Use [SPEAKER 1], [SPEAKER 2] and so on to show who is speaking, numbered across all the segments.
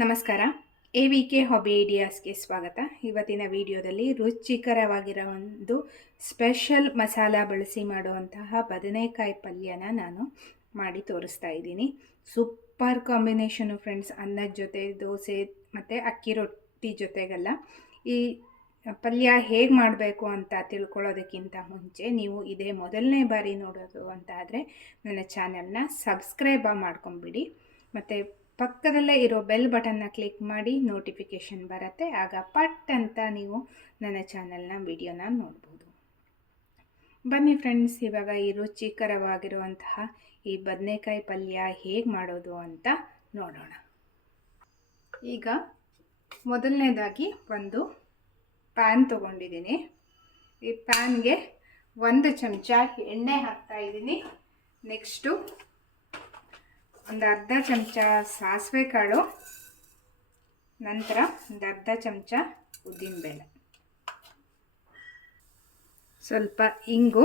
[SPEAKER 1] ನಮಸ್ಕಾರ. A V K hobby ಐಡಿಯಾಸ್ಗೆ ಸ್ವಾಗತ. ಇವತ್ತಿನ ವಿಡಿಯೋದಲ್ಲಿ ರುಚಿಕರವಾಗಿರೋ ಒಂದು ಸ್ಪೆಷಲ್ ಮಸಾಲ ಬಳಸಿ ಮಾಡುವಂತಹ ಬದನೆಕಾಯಿ ಪಲ್ಯನ ನಾನು ಮಾಡಿ ತೋರಿಸ್ತಾ ಇದ್ದೀನಿ. ಸೂಪರ್ ಕಾಂಬಿನೇಷನು ಫ್ರೆಂಡ್ಸ್, ಅನ್ನದ ಜೊತೆ, ದೋಸೆ ಮತ್ತು ಅಕ್ಕಿ ರೊಟ್ಟಿ ಜೊತೆಗೆಲ್ಲ. ಈ ಪಲ್ಯ ಹೇಗೆ ಮಾಡಬೇಕು ಅಂತ ತಿಳ್ಕೊಳ್ಳೋದಕ್ಕಿಂತ ಮುಂಚೆ ನೀವು ಇದೇ ಮೊದಲನೇ ಬಾರಿ ನೋಡೋದು ಅಂತ ಆದರೆ ನನ್ನ ಚಾನೆಲ್ನ ಸಬ್ಸ್ಕ್ರೈಬ್ ಮಾಡ್ಕೊಂಬಿಡಿ. ಮತ್ತು ಪಕ್ಕದಲ್ಲೇ ಇರೋ ಬೆಲ್ ಬಟನ್ನ ಕ್ಲಿಕ್ ಮಾಡಿ ನೋಟಿಫಿಕೇಷನ್ ಬರುತ್ತೆ. ಆಗ ಪಟ್ ಅಂತ ನೀವು ನನ್ನ ಚಾನಲ್ನ ವಿಡಿಯೋನ ನೋಡ್ಬೋದು. ಬನ್ನಿ ಫ್ರೆಂಡ್ಸ್, ಇವಾಗ ಈ ರುಚಿಕರವಾಗಿರುವಂತಹ ಈ ಬದನೆಕಾಯಿ ಪಲ್ಯ ಹೇಗೆ ಮಾಡೋದು ಅಂತ ನೋಡೋಣ. ಈಗ ಮೊದಲನೇದಾಗಿ ಒಂದು ಪ್ಯಾನ್ ತೊಗೊಂಡಿದ್ದೀನಿ. ಈ ಪ್ಯಾನ್ಗೆ ಒಂದು ಚಮಚ ಎಣ್ಣೆ ಹಾಕ್ತಾ ಇದ್ದೀನಿ. ನೆಕ್ಸ್ಟು ಒಂದು ಅರ್ಧ ಚಮಚ ಸಾಸಿವೆ ಕಾಳು, ನಂತರ ಒಂದು ಅರ್ಧ ಚಮಚ ಉದ್ದಿನಬೇಳೆ ಸ್ವಲ್ಪ ಇಂಗು.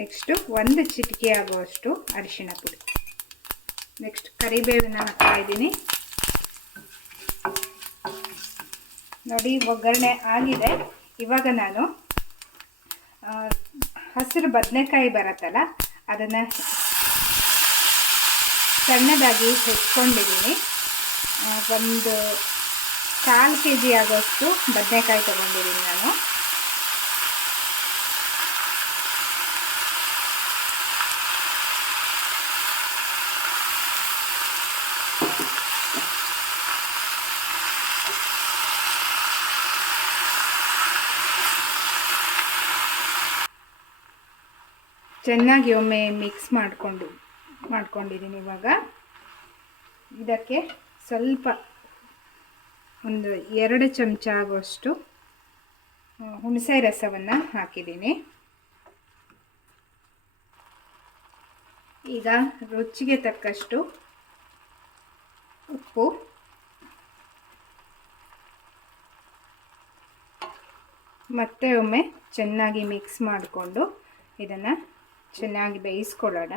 [SPEAKER 1] ನೆಕ್ಸ್ಟು ಒಂದು ಚಿಟಿಕೆ ಆಗುವಷ್ಟು ಅರಿಶಿಣ ಪುಡಿ. ನೆಕ್ಸ್ಟ್ ಕರಿಬೇವಿನ ಹಾಕ್ತಾ ಇದ್ದೀನಿ. ನೋಡಿ, ಒಗ್ಗರಣೆ ಆಗಿದೆ. ಇವಾಗ ನಾನು ಹಸಿರು ಬದನೆಕಾಯಿ ಬರುತ್ತಲ್ಲ ಅದನ್ನು ಸಣ್ಣದಾಗಿ ಹೆಚ್ಕೊಂಡಿದ್ದೀನಿ ಒಂದು ಕಾಲು ಕೆ ಜಿ ಆಗೋಷ್ಟು ಬದನೆಕಾಯಿ ತೊಗೊಂಡಿದ್ದೀನಿ ನಾನು. ಚೆನ್ನಾಗಿ ಒಮ್ಮೆ ಮಿಕ್ಸ್ ಮಾಡಿಕೊಂಡು, ಮಾಡ್ಕೊಂಡಿದ್ದೀನಿ ಇವಾಗ. ಇದಕ್ಕೆ ಸ್ವಲ್ಪ ಒಂದು ಎರಡು ಚಮಚ ಆಗುವಷ್ಟು ಹುಣಸೆ ರಸವನ್ನು ಹಾಕಿದ್ದೀನಿ. ಈಗ ರುಚಿಗೆ ತಕ್ಕಷ್ಟು ಉಪ್ಪು. ಮತ್ತೆ ಒಮ್ಮೆ ಚೆನ್ನಾಗಿ ಮಿಕ್ಸ್ ಮಾಡಿಕೊಂಡು ಇದನ್ನು ಚೆನ್ನಾಗಿ ಬೇಯಿಸ್ಕೊಳ್ಳೋಣ.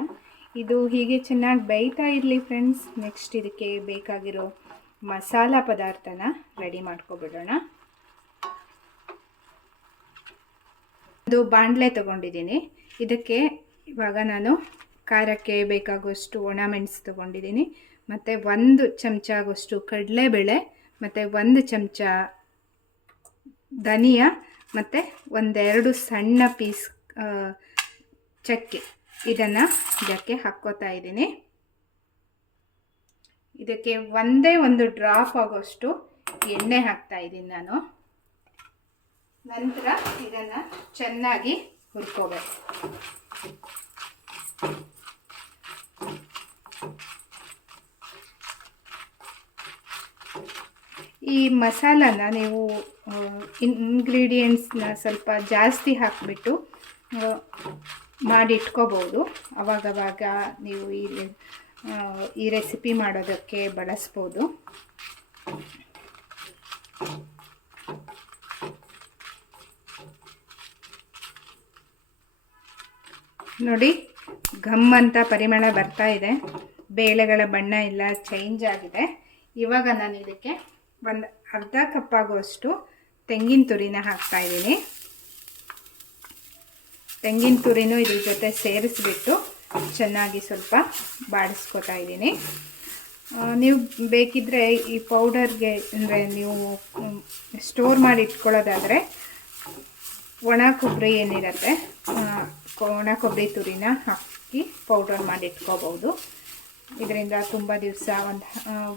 [SPEAKER 1] ಇದು ಹೀಗೆ ಚೆನ್ನಾಗಿ ಬೇಯ್ತಾ ಇರಲಿ ಫ್ರೆಂಡ್ಸ್. ನೆಕ್ಸ್ಟ್ ಇದಕ್ಕೆ ಬೇಕಾಗಿರೋ ಮಸಾಲ ಪದಾರ್ಥನ ರೆಡಿ ಮಾಡ್ಕೊಬಿಡೋಣ. ಒಂದು ಬಾಣಲೆ ತೊಗೊಂಡಿದ್ದೀನಿ. ಇದಕ್ಕೆ ಇವಾಗ ನಾನು ಖಾರಕ್ಕೆ ಬೇಕಾಗುವಷ್ಟು ಒಣಮೆಣಸು ತೊಗೊಂಡಿದ್ದೀನಿ. ಮತ್ತು ಒಂದು ಚಮಚ ಆಗೋಷ್ಟು ಕಡಲೆಬೇಳೆ, ಮತ್ತು ಒಂದು ಚಮಚ ಧನಿಯಾ, ಮತ್ತು ಒಂದೆರಡು ಸಣ್ಣ ಪೀಸ್ ಚಕ್ಕೆ. ಇದನ್ನು ಇದಕ್ಕೆ ಹಾಕ್ಕೋತಾ ಇದ್ದೀನಿ. ಇದಕ್ಕೆ ಒಂದೇ ಒಂದು ಡ್ರಾಪ್ ಆಗೋಷ್ಟು ಎಣ್ಣೆ ಹಾಕ್ತಾ ಇದ್ದೀನಿ ನಾನು. ನಂತರ ಇದನ್ನು ಚೆನ್ನಾಗಿ ಹುರ್ಕೋಬೇಕು. ಈ ಮಸಾಲನ ನೀವು ಇಂಗ್ರೀಡಿಯೆಂಟ್ಸ್ನ ಸ್ವಲ್ಪ ಜಾಸ್ತಿ ಹಾಕಿಬಿಟ್ಟು ಮಾಡಿ ಇಟ್ಕೋಬೋದು. ಅವಾಗವಾಗ ನೀವು ಈ ಈ ರೆಸಿಪಿ ಮಾಡೋದಕ್ಕೆ ಬಳಸ್ಬೋದು. ನೋಡಿ ಘಮ್ ಅಂತ ಪರಿಮಳ ಬರ್ತಾ ಇದೆ. ಬೇಳೆಗಳ ಬಣ್ಣ ಎಲ್ಲ ಚೇಂಜ್ ಆಗಿದೆ. ಇವಾಗ ನಾನು ಇದಕ್ಕೆ ಒಂದು ಅರ್ಧ ಕಪ್ ಆಗುವಷ್ಟು ತೆಂಗಿನ ತುರಿನ ಹಾಕ್ತಾ ಇದ್ದೀನಿ. ತೆಂಗಿನ ತುರಿನೂ ಇದ್ರ ಜೊತೆ ಸೇರಿಸ್ಬಿಟ್ಟು ಚೆನ್ನಾಗಿ ಸ್ವಲ್ಪ ಬಾಡಿಸ್ಕೊತಾ ಇದ್ದೀನಿ. ನೀವು ಬೇಕಿದ್ದರೆ ಈ ಪೌಡರ್ಗೆ ಅಂದರೆ ನೀವು ಸ್ಟೋರ್ ಮಾಡಿ ಇಟ್ಕೊಳ್ಳೋದಾದರೆ ಒಣ ಕೊಬ್ಬರಿ ಏನಿರುತ್ತೆ ಒಣ ಕೊಬ್ಬರಿ ತುರಿನ ಹಾಕಿ ಪೌಡರ್ ಮಾಡಿ ಇಟ್ಕೋಬೋದು. ಇದರಿಂದ ತುಂಬ ದಿವಸ ಒಂದು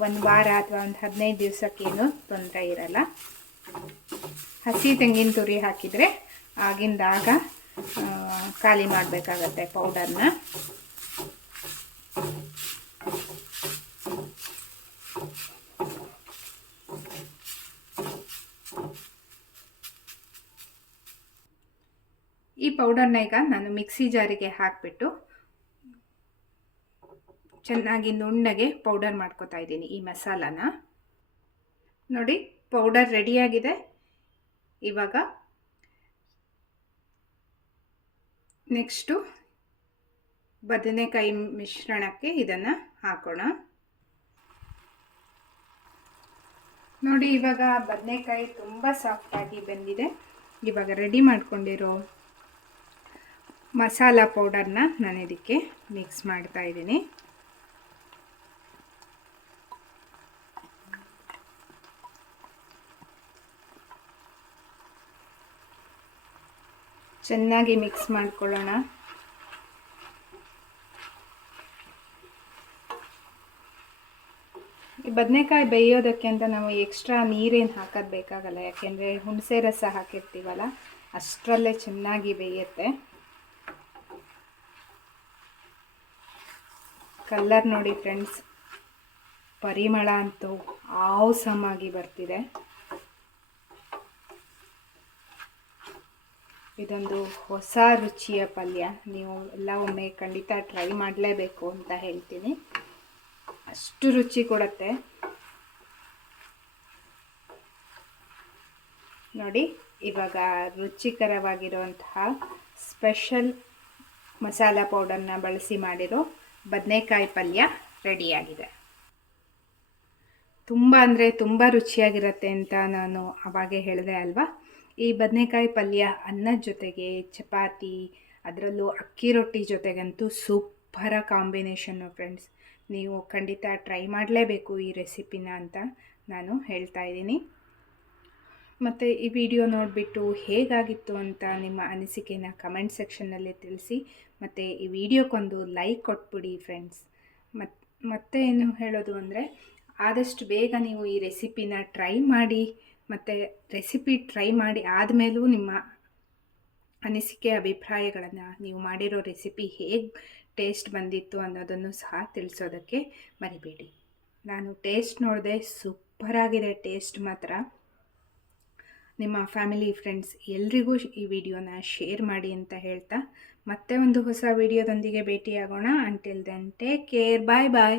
[SPEAKER 1] ಒಂದು ವಾರ ಅಥವಾ ಒಂದು ಹದಿನೈದು ದಿವಸಕ್ಕೇನು ತೊಂದರೆ ಇರಲ್ಲ. ಹಸಿ ತೆಂಗಿನ ತುರಿ ಹಾಕಿದರೆ ಆಗಿಂದಾಗ ಖಾಲಿ ಮಾಡಬೇಕಾಗತ್ತೆ ಪೌಡರ್ನ ಈ ಪೌಡರ್ನ ಈಗ ನಾನು ಮಿಕ್ಸಿ ಜಾರಿಗೆ ಹಾಕಿಬಿಟ್ಟು ಚೆನ್ನಾಗಿ ನುಣ್ಣಗೆ ಪೌಡರ್ ಮಾಡ್ಕೋತಾ ಇದ್ದೀನಿ ಈ ಮಸಾಲಾನ. ನೋಡಿ ಪೌಡರ್ ರೆಡಿಯಾಗಿದೆ ಇವಾಗ ನೆಕ್ಸ್ಟು ಬದನೆಕಾಯಿ ಮಿಶ್ರಣಕ್ಕೆ ಇದನ್ನು ಹಾಕೋಣ. ನೋಡಿ, ಇವಾಗ ಬದನೆಕಾಯಿ ತುಂಬ ಸಾಫ್ಟಾಗಿ ಬಂದಿದೆ. ಇವಾಗ ರೆಡಿ ಮಾಡಿಕೊಂಡಿರೋ ಮಸಾಲ ಪೌಡರ್ನ ನಾನು ಇದಕ್ಕೆ ಮಿಕ್ಸ್ ಮಾಡ್ತಾ ಇದ್ದೀನಿ. ಚೆನ್ನಾಗಿ ಮಿಕ್ಸ್ ಮಾಡ್ಕೊಳ್ಳೋಣ. ಈ ಬದನೆಕಾಯಿ ಬೇಯೋದಕ್ಕೆ ಅಂತ ನಾವು ಎಕ್ಸ್ಟ್ರಾ ನೀರೇನು ಹಾಕೋದು ಬೇಕಾಗಲ್ಲ, ಯಾಕೆಂದರೆ ಹುಣಸೆ ರಸ ಹಾಕಿರ್ತೀವಲ್ಲ, ಅಷ್ಟರಲ್ಲೇ ಚೆನ್ನಾಗಿ ಬೇಯುತ್ತೆ. ಕಲ್ಲರ್ ನೋಡಿ ಫ್ರೆಂಡ್ಸ್ ಪರಿಮಳ ಅಂತೂ ಆವಸಮಾಗಿ ಬರ್ತಿದೆ. ಇದೊಂದು ಹೊಸ ರುಚಿಯ ಪಲ್ಯ. ನೀವು ಎಲ್ಲ ಒಮ್ಮೆ ಖಂಡಿತ ಟ್ರೈ ಮಾಡಲೇಬೇಕು ಅಂತ ಹೇಳ್ತೀನಿ. ಅಷ್ಟು ರುಚಿ ಕೊಡುತ್ತೆ. ನೋಡಿ, ಇವಾಗ ರುಚಿಕರವಾಗಿರುವಂತಹ ಸ್ಪೆಷಲ್ ಮಸಾಲ ಪೌಡರ್ನ ಬಳಸಿ ಮಾಡಿರೋ ಬದನೆಕಾಯಿ ಪಲ್ಯ ರೆಡಿಯಾಗಿದೆ ತುಂಬ ಅಂದರೆ ತುಂಬ ರುಚಿಯಾಗಿರುತ್ತೆ ಅಂತ ನಾನು ಅವಾಗೆ ಹೇಳಿದೆ ಅಲ್ವಾ? ಈ ಬದನೆಕಾಯಿ ಪಲ್ಯ ಅನ್ನದ ಜೊತೆಗೆ ಚಪಾತಿ, ಅದರಲ್ಲೂ ಅಕ್ಕಿ ರೊಟ್ಟಿ ಜೊತೆಗಂತೂ ಸೂಪರ ಕಾಂಬಿನೇಷನ್ನು ಫ್ರೆಂಡ್ಸ್. ನೀವು ಖಂಡಿತ ಟ್ರೈ ಮಾಡಲೇಬೇಕು ಈ ರೆಸಿಪಿನ ಅಂತ ನಾನು ಹೇಳ್ತಾ ಇದ್ದೀನಿ. ಮತ್ತು ಈ ವಿಡಿಯೋ ನೋಡಿಬಿಟ್ಟು ಹೇಗಾಗಿತ್ತು ಅಂತ ನಿಮ್ಮ ಅನಿಸಿಕೆನ ಕಮೆಂಟ್ ಸೆಕ್ಷನ್ನಲ್ಲಿ ತಿಳಿಸಿ. ಮತ್ತು ಈ ವಿಡಿಯೋಕ್ಕೊಂದು ಲೈಕ್ ಕೊಟ್ಬಿಡಿ ಫ್ರೆಂಡ್ಸ್. ಮತ್ತು ಮತ್ತೆ ಏನು ಹೇಳೋದು ಅಂದರೆ ಆದಷ್ಟು ಬೇಗ ನೀವು ಈ ರೆಸಿಪಿನ ಟ್ರೈ ಮಾಡಿ, ಮತ್ತು ರೆಸಿಪಿ ಟ್ರೈ ಮಾಡಿ ಆದಮೇಲೂ ನಿಮ್ಮ ಅನಿಸಿಕೆ, ಅಭಿಪ್ರಾಯಗಳನ್ನು ನೀವು ಮಾಡಿರೋ ರೆಸಿಪಿ ಹೇಗೆ ಟೇಸ್ಟ್ ಬಂದಿತ್ತು ಅನ್ನೋದನ್ನು ಸಹ ತಿಳಿಸೋದಕ್ಕೆ ಮರಿಬೇಡಿ. ನಾನು ಟೇಸ್ಟ್ ನೋಡಿದೆ ಸೂಪರಾಗಿದೆ ಟೇಸ್ಟ್ ಮಾತ್ರ. ನಿಮ್ಮ ಫ್ಯಾಮಿಲಿ, ಫ್ರೆಂಡ್ಸ್ ಎಲ್ರಿಗೂ ಈ ವಿಡಿಯೋನ ಶೇರ್ ಮಾಡಿ ಅಂತ ಹೇಳ್ತಾ ಮತ್ತೆ ಒಂದು ಹೊಸ ವಿಡಿಯೋದೊಂದಿಗೆ ಭೇಟಿಯಾಗೋಣ. Until then take care bye bye